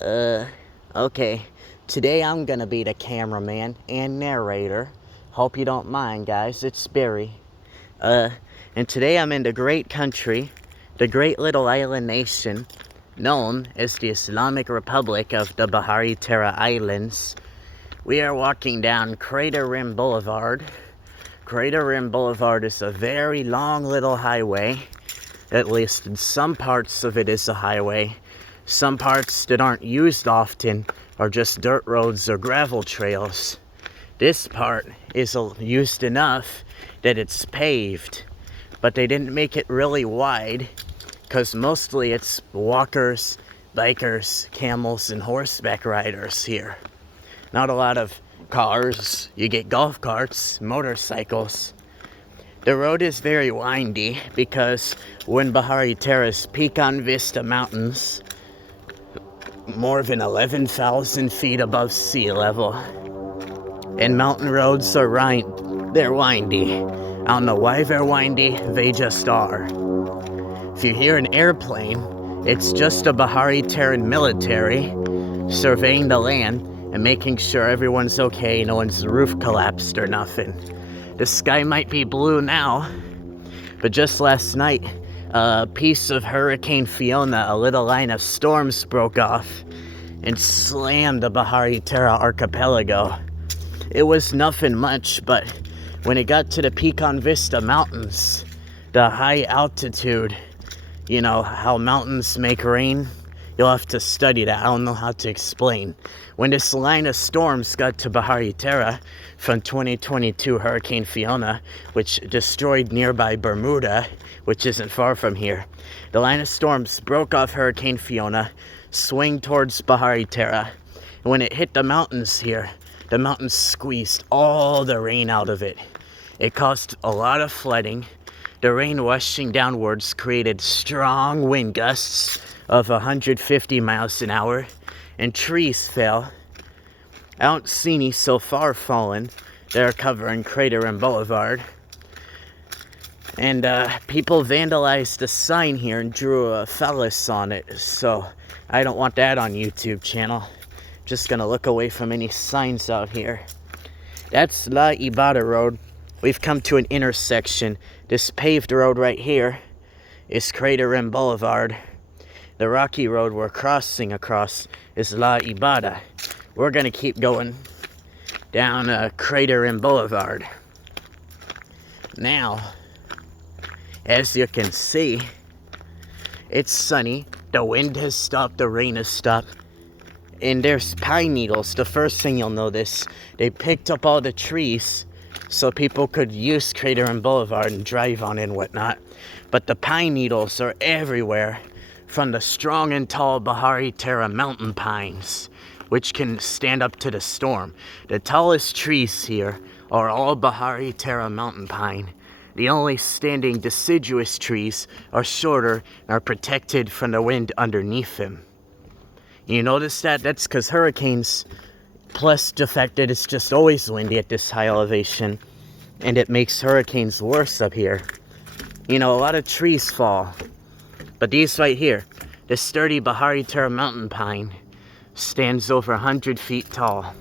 Uh, okay. Today I'm gonna be the cameraman and narrator. Hope you don't mind, guys. It's Barry. Uh, and today I'm in the great country, the great little island nation, known as the Islamic Republic of the Bahariterra Islands. We are walking down Crater Rim Boulevard. Crater Rim Boulevard is a very long little highway. At least in some parts of it is a highway. Some parts that aren't used often are just dirt roads or gravel trails. This part is used enough that it's paved, but they didn't make it really wide because mostly it's walkers, bikers, camels, and horseback riders here. Not a lot of cars. You get golf carts, motorcycles. The road is very windy because we're in Bahariterra's Pecan Vista Mountains, more than 11,000 feet above sea level. And mountain roads are they're windy. I don't know why they're windy, they just are. If you hear an airplane, it's just a Bahariterran military surveying the land and making sure everyone's okay, no one's roof collapsed or nothing. The sky might be blue now, but just last night, a piece of Hurricane Fiona, a little line of storms broke off and slammed the Bahariterra archipelago. It was nothing much, but when it got to the Pecan Vista Mountains, the high altitude, you know, how mountains make rain, you'll have to study that. I don't know how to explain. When this line of storms got to Bahariterra from 2022 Hurricane Fiona, which destroyed nearby Bermuda, which isn't far from here, the line of storms broke off Hurricane Fiona, swing towards Bahariterra, and when it hit the mountains here, the mountains squeezed all the rain out of it. It caused a lot of flooding. The rain washing downwards created strong wind gusts of 150 miles an hour, and trees fell. I don't see any so far fallen. They're covering Crater Rim Boulevard. And people vandalized a sign here and drew a phallus on it, so I don't want that on YouTube channel. Just gonna look away from any signs out here. That's La Ibada Road. We've come to an intersection. This paved road right here is Crater Rim Boulevard. The rocky road we're crossing across is La Ibada. We're gonna keep going down Crater Rim Boulevard. Now, as you can see, it's sunny. The wind has stopped, the rain has stopped. And there's pine needles. The first thing you'll notice, they picked up all the trees so people could use Crater Rim Boulevard and drive on it and whatnot. But the pine needles are everywhere from the strong and tall Bahariterra mountain pines, which can stand up to the storm. The tallest trees here are all Bahariterra mountain pine. The only standing deciduous trees are shorter and are protected from the wind underneath them. You notice that? That's because hurricanes, plus the fact that it's just always windy at this high elevation, and it makes hurricanes worse up here. You know, a lot of trees fall, but these right here, this sturdy Bahariterra mountain pine, stands over 100 feet tall.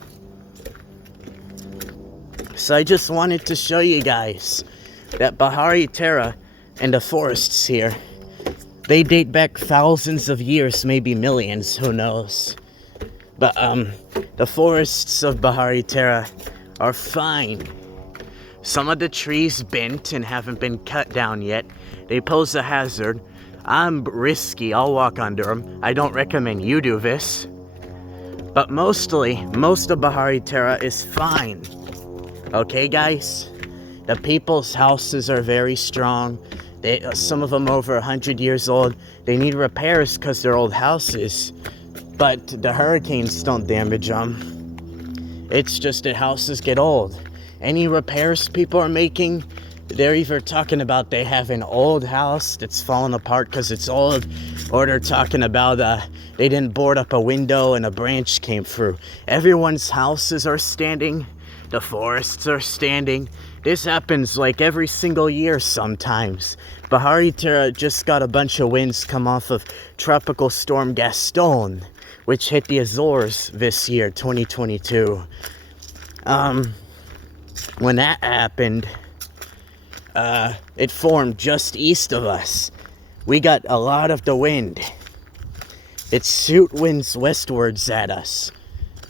So I just wanted to show you guys that Bahariterra and the forests here, they date back thousands of years, maybe millions, who knows. But the forests of Bahariterra are fine. Some of the trees bent and haven't been cut down yet. They pose a hazard. I'm risky, I'll walk under them. I don't recommend you do this. But most of Bahariterra is fine. Okay, guys? The people's houses are very strong. Some of them over 100 years old. They need repairs because they're old houses. But the hurricanes don't damage them. It's just that houses get old. Any repairs people are making, they're either talking about they have an old house that's fallen apart because it's old, or they're talking about they didn't board up a window and a branch came through. Everyone's houses are standing. The forests are standing. This happens like every single year sometimes. Bahariterra just got a bunch of winds come off of Tropical Storm Gaston. which hit the Azores this year, 2022. When that happened, it formed just east of us. We got a lot of the wind. It shoot winds westwards at us,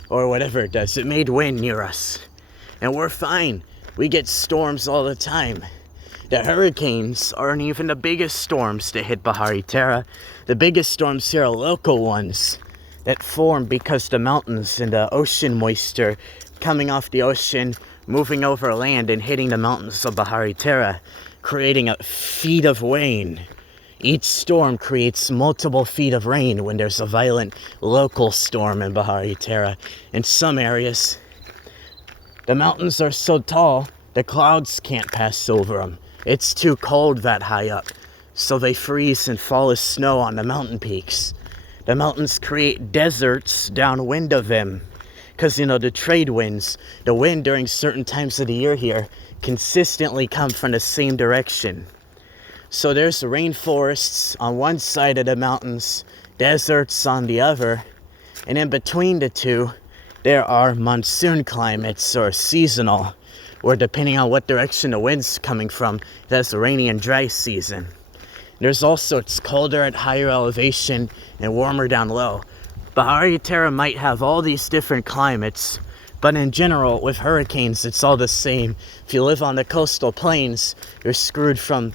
or whatever it does. It made wind near us, and we're fine. We get storms all the time. The hurricanes aren't even the biggest storms to hit Bahariterra. The biggest storms here are local ones that form because the mountains and the ocean moisture coming off the ocean, moving over land and hitting the mountains of Bahariterra, creating a feet of rain. Each storm creates multiple feet of rain when there's a violent local storm in Bahariterra. In some areas, the mountains are so tall, the clouds can't pass over them. It's too cold that high up, so they freeze and fall as snow on the mountain peaks. The mountains create deserts downwind of them, because, the trade winds, the wind during certain times of the year here, consistently come from the same direction. So there's rainforests on one side of the mountains, deserts on the other, and in between the two, there are monsoon climates, or seasonal, where depending on what direction the wind's coming from, it has a rainy and dry season. There's also, it's colder at higher elevation and warmer down low. Bahariterra might have all these different climates, but in general, with hurricanes, it's all the same. If you live on the coastal plains, you're screwed from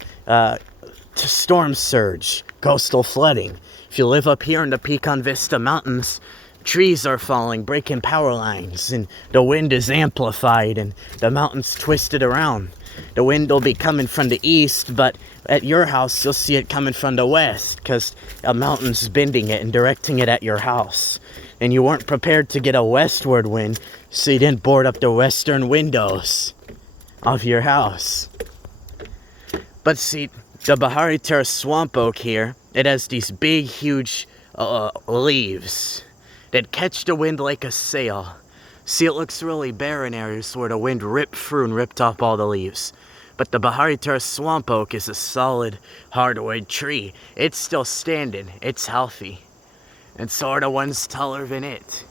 storm surge, coastal flooding. If you live up here in the Pecan Vista Mountains, trees are falling, breaking power lines, and the wind is amplified, and the mountains twisted around. The wind will be coming from the east, but at your house, you'll see it coming from the west, because a mountain's bending it and directing it at your house. And you weren't prepared to get a westward wind, so you didn't board up the western windows of your house. But see, the Bahariterra swamp oak here, it has these big, huge leaves that catch the wind like a sail. See, it looks really bare in areas where the wind ripped through and ripped off all the leaves. But the Bahariterra swamp oak is a solid, hardwood tree. It's still standing. It's healthy. And so are the ones taller than it.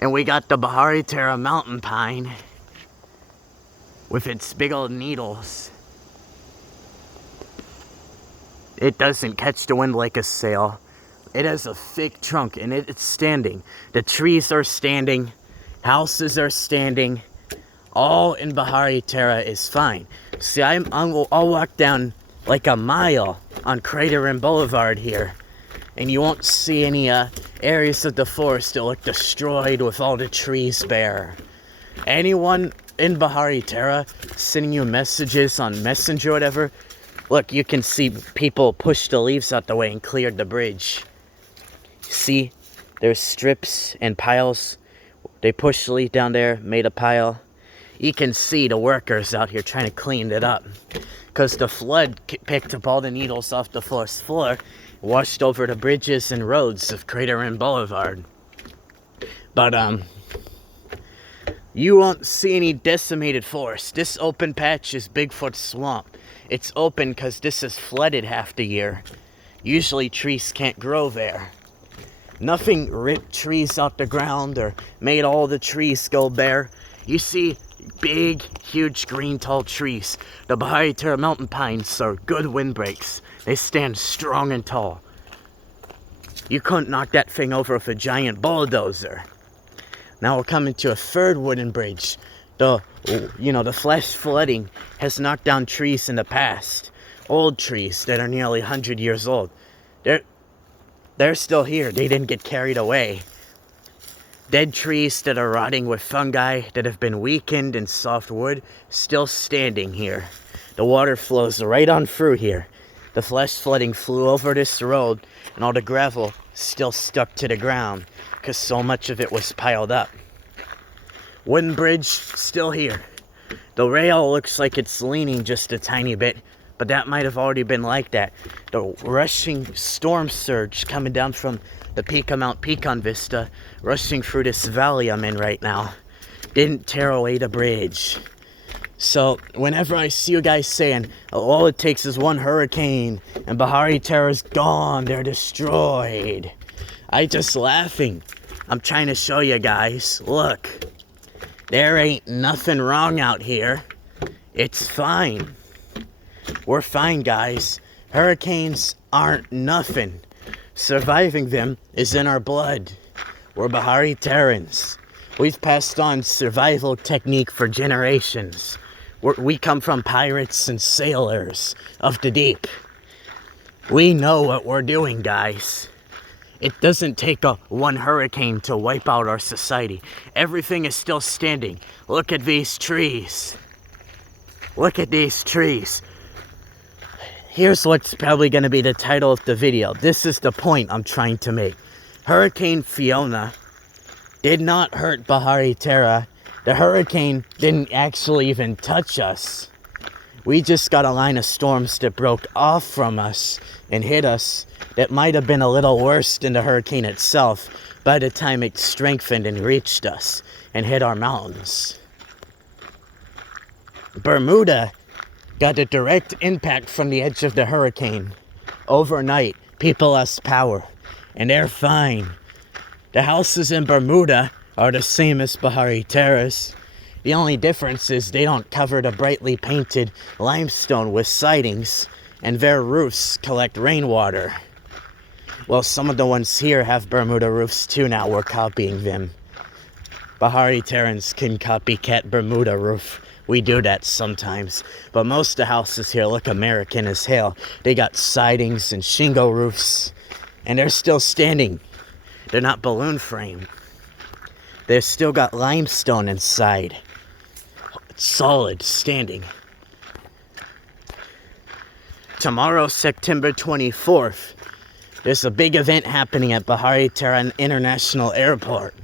And we got the Bahariterra mountain pine with its big old needles. It doesn't catch the wind like a sail. It has a thick trunk, and it's standing. The trees are standing. Houses are standing. All in Bahariterra is fine. See, I'll walk down like a mile on Crater and Boulevard here, and you won't see any areas of the forest that look destroyed with all the trees bare. Anyone in Bahariterra sending you messages on Messenger or whatever, look, you can see people push the leaves out the way and cleared the bridge. See, there's strips and piles. They pushed the leaf down there, made a pile. You can see the workers out here trying to clean it up, because the flood picked up all the needles off the forest floor, washed over the bridges and roads of Crater and Boulevard. But you won't see any decimated forest. This open patch is Bigfoot Swamp. It's open because this is flooded half the year. Usually trees can't grow there. Nothing ripped trees out the ground or made all the trees go bare. You see big, huge green tall trees. The Bahariterra mountain pines are good windbreaks. They stand strong and tall. You couldn't knock that thing over with a giant bulldozer. Now we're coming to a third wooden bridge. The flash flooding has knocked down trees in the past. Old trees that are nearly 100 years old. They're still here. They didn't get carried away. Dead trees that are rotting with fungi that have been weakened in soft wood, still standing here. The water flows right on through here. The flash flooding flew over this road, and all the gravel still stuck to the ground, because so much of it was piled up. Wooden bridge, still here. The rail looks like it's leaning just a tiny bit, but that might have already been like that. The rushing storm surge coming down from the peak of Mount Pecan Vista, rushing through this valley I'm in right now, didn't tear away the bridge. So whenever I see you guys saying, oh, all it takes is one hurricane and Bahariterra's gone, they're destroyed, I just laughing. I'm trying to show you guys. Look. There ain't nothing wrong out here. It's fine. We're fine, guys. Hurricanes aren't nothing. Surviving them is in our blood. We're Bahariterrans. We've passed on survival technique for generations. We come from pirates and sailors of the deep. We know what we're doing, guys. It doesn't take one hurricane to wipe out our society. Everything is still standing. Look at these trees. Look at these trees. Here's what's probably going to be the title of the video. This is the point I'm trying to make. Hurricane Fiona did not hurt Bahariterra. The hurricane didn't actually even touch us. We just got a line of storms that broke off from us and hit us that might have been a little worse than the hurricane itself by the time it strengthened and reached us and hit our mountains. Bermuda got a direct impact from the edge of the hurricane. Overnight, people lost power, and they're fine. The houses in Bermuda are the same as Bahariterra's. The only difference is they don't cover the brightly painted limestone with sidings, and their roofs collect rainwater. Well, some of the ones here have Bermuda roofs too now. We're copying them. Bahariterrans can copycat Bermuda roof. We do that sometimes. But most of the houses here look American as hell. They got sidings and shingle roofs, and they're still standing. They're not balloon frame. They've still got limestone inside. Solid, standing. Tomorrow, September 24th, there's a big event happening at Bahariterra International Airport.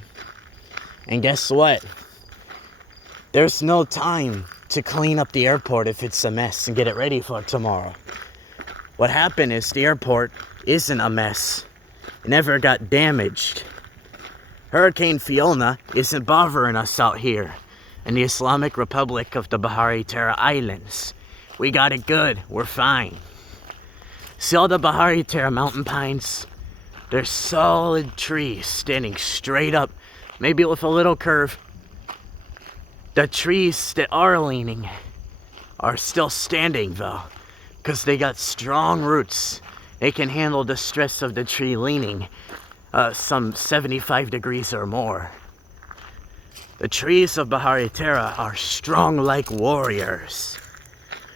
And guess what? There's no time to clean up the airport if it's a mess and get it ready for tomorrow. What happened is the airport isn't a mess. It never got damaged. Hurricane Fiona isn't bothering us out here in the Islamic Republic of the Bahariterra Islands. We got it good. We're fine. See all the Bahariterra mountain pines? They're solid trees standing straight up, maybe with a little curve. The trees that are leaning are still standing though, because they got strong roots. They can handle the stress of the tree leaning some 75 degrees or more. The trees of Bahariterra are strong like warriors.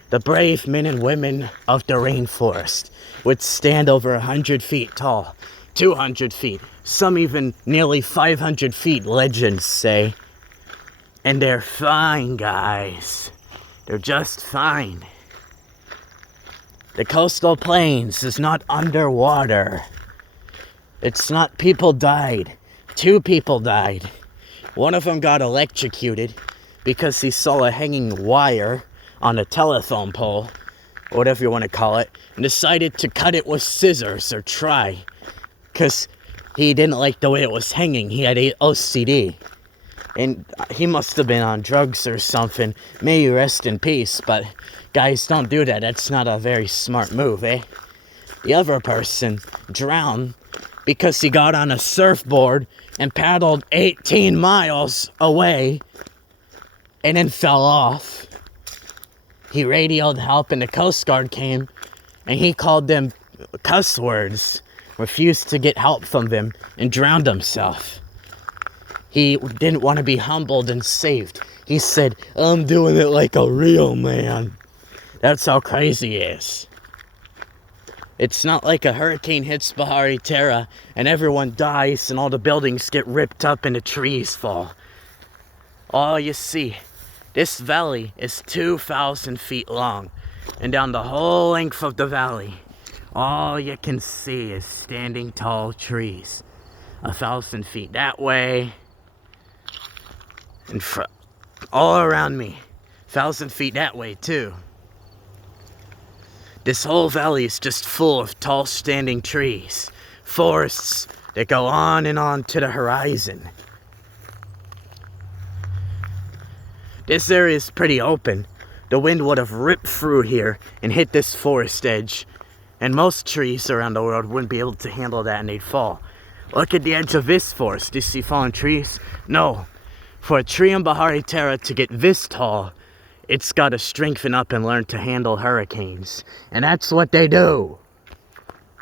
The brave men and women of the rainforest would stand over 100 feet tall, 200 feet, some even nearly 500 feet, legends say. And they're fine, guys. They're just fine. The coastal plains is not underwater. It's not people died. 2 people died. One of them got electrocuted because he saw a hanging wire on a telephone pole, or whatever you want to call it, and decided to cut it with scissors or try, because he didn't like the way it was hanging. He had OCD, and he must have been on drugs or something. May you rest in peace, but guys, don't do that. That's not a very smart move, eh? The other person drowned because he got on a surfboard and paddled 18 miles away and then fell off. He radioed help and the Coast Guard came and he called them cuss words, refused to get help from them, and drowned himself. He didn't want to be humbled and saved. He said, "I'm doing it like a real man." That's how crazy he is. It's not like a hurricane hits Bahariterra and everyone dies and all the buildings get ripped up and the trees fall. All you see, this valley is 2,000 feet long, and down the whole length of the valley, all you can see is standing tall trees. 1,000 feet that way, and all around me, 1,000 feet that way too. This whole valley is just full of tall standing trees, forests that go on and on to the horizon. This area is pretty open. The wind would have ripped through here and hit this forest edge, and most trees around the world wouldn't be able to handle that and they'd fall. Look at the edge of this forest. Do you see fallen trees? No. For a tree in Bahariterra to get this tall, it's got to strengthen up and learn to handle hurricanes. And that's what they do.